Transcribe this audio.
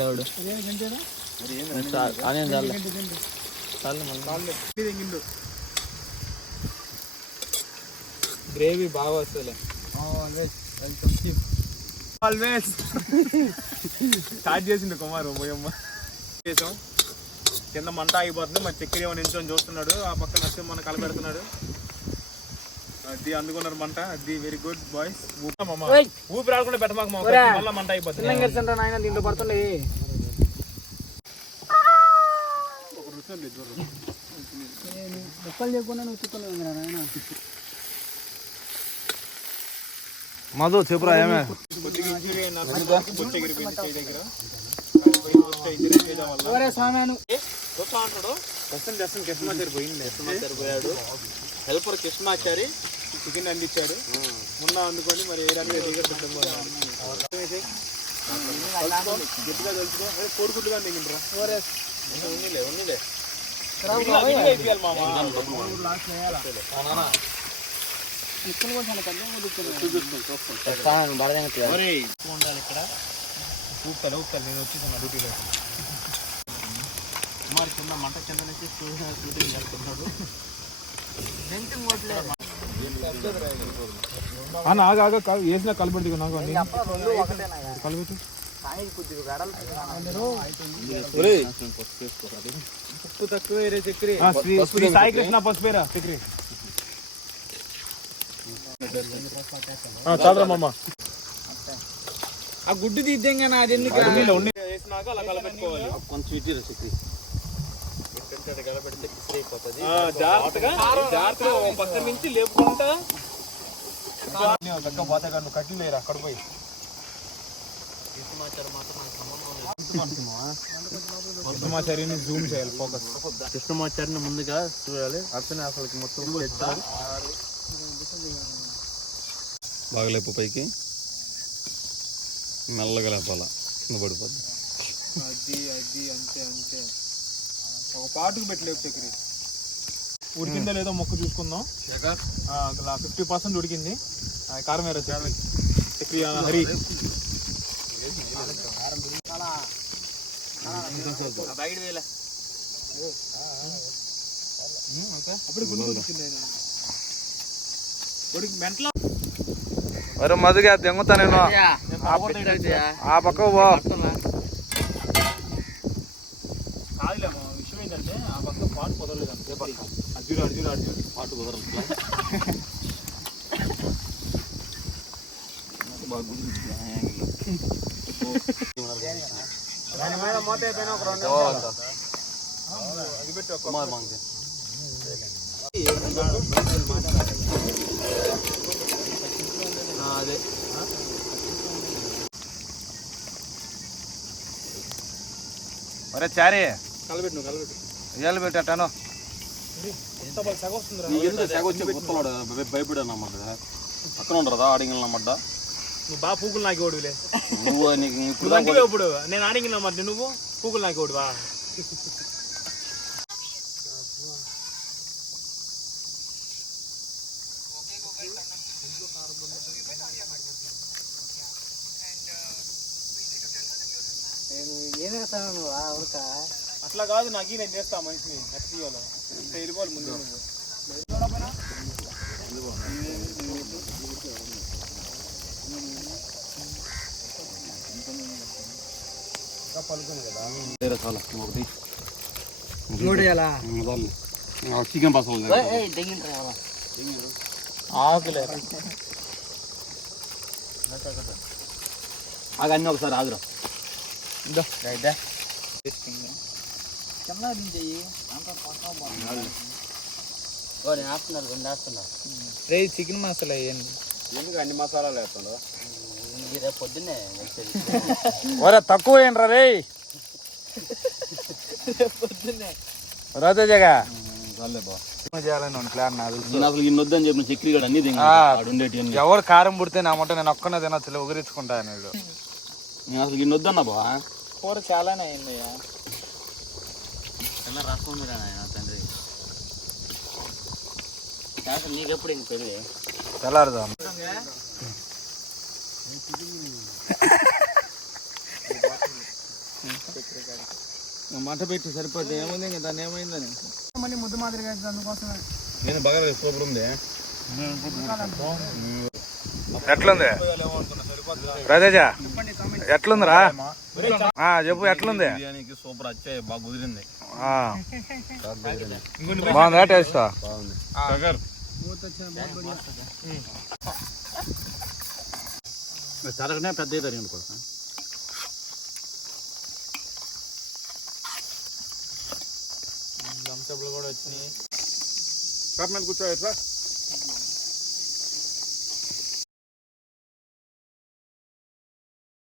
లేవాడు gravy బాగా వస్తుంది. Always start చేసిండు కుమారు పోయమ్మ చేసాం. కింద మంట ఆగిపోతుంది. మరి చక్కెర ఏమో నించొని చూస్తున్నాడు. ఆ పక్క నచ్చం మన కలబెడుతున్నాడు. అది అందుకున్నారు మంట. అది వెరీ గుడ్ బాయ్స్. ఊపి రాకుండా పెట్టమాక మళ్ళీ మంట అయిపోతుంది. దీంట్లో పడుతుండే ముక్కలు లేకుండా నువ్వు చిక్కున్నావు. మధు చెప్పురా ఏమే పోయాడు. హెల్పర్ కృష్ణమాచారి చికెన్ అందించాడు. మొన్న అందుకొని మరి గట్టిగా తెలుసుకో. కోడిగుడ్డుగా దిగిండ్రా ఉన్నిలే ఉండాలి ఇక్కడ. ఊపుతాను నేను వచ్చేసాను డ్యూటీలో. మరి కింద మంట కింద నుంచి షూటింగ్ చేస్తున్నాడు. వేసిన కలిపెట్టి కలిపెట్టి ఉప్పు తక్కువ చక్కెర. సాయి కృష్ణ పసుపేరా చక్కెర చాలరా మామ. ఆ గుడ్డు తీద్దాం అది వేసినాక అలా కలపెట్టుకోవాలి. కొంచెం కలపెడితే అయిపోతుంది. జాగ్రత్తగా పక్క నుంచి లేపుకుంటా పోతే నువ్వు కట్లు లేరు అక్కడ పోయి. కృష్ణమాచారిని జూమ్ చేయాలి. ఫోకస్ కృష్ణమాచారిని ముందుగా చూడాలి. అతనే అసలు మొత్తం బాగా లేపు పైకి మెల్లగా లేపాలా. కింద పడిపోద్ది. అది అంతే ఒక పాటుకు పెట్టలేపు చక్కెర. ఉడికిందో లేదో మొక్క చూసుకుందాం. 50% ఉడికింది. కారం వేరే చక్కెర హరి అరే మధుగా దెంగుతా నేను. ఆ పక్క పో. కాదులేమో విషయం ఏంటంటే ఆ పక్క పాటు కుదరలేదు. అంతే పక్క అర్జున్ పాటు కుదరలేదు. దాని మీద మూత అయిపోయినా ఒక 2 అది పెట్టి అదే ఒరే చారీ కలబెట్టాను. భయపడానమాట పక్కన ఉండదా ఆడింగలన్నమాట. నువ్వు బాగా పూకులు నాకేవాడులే. నువ్వు ఇప్పుడు నేను ఆడింగినమాట. నువ్వు పూకులు నాకేవాడువా? అట్లా కాదు నాకు నేను చేస్తా మనిషిని ఎఫ్సీఓలో వెళ్ళిపోవాలి ముందు. చికెన్ పసలు అన్నీ ఒకసారి ఆగురా. చికెన్ మసాలా వేయండి. ఎందుకు అన్ని మసాలాలు వేస్తుండవు? పొద్దున్నే తక్కువ ఏంట్రా రే పొద్దున్నే రాజాగా చేయాలని ప్లాన్. ఇన్నొద్దని చెప్పిన చక్రి అన్ని ఎవరు కారం పుడితే నా మాట నేను ఒక్కనే తినొచ్చు ఉగిరించుకుంటా అనేది. నేను అసలు ఇన్నొద్దన్నా బా. కూర చాలానే అయింది. రసం ఉందిరా తండ్రి. నీకెప్పుడు ఇంక పెళ్ళి తెల్లారుదా? మంట పెట్టి సరిపోద్ది ఏముంది ఇంకా దాన్ని ఏమైందని మళ్ళీ ముద్దు మాదిరిగా అవుతుంది అందుకోసమే. నేను బాగా సూపర్ ఉంది. ఎట్లుంది రాజేజ ఎట్లుందిరా చెప్పు ఎట్లుంది బిర్యానీకి సూపర్ వచ్చాయి, బాగా కుదిరింది. బాగుందా టేస్ట్ బాగుంది. తరగనే పెద్ద తరిగింది కూడా. థమ్స్అప్లు కూడా వచ్చినాయి. కూర్చో ఎట్లా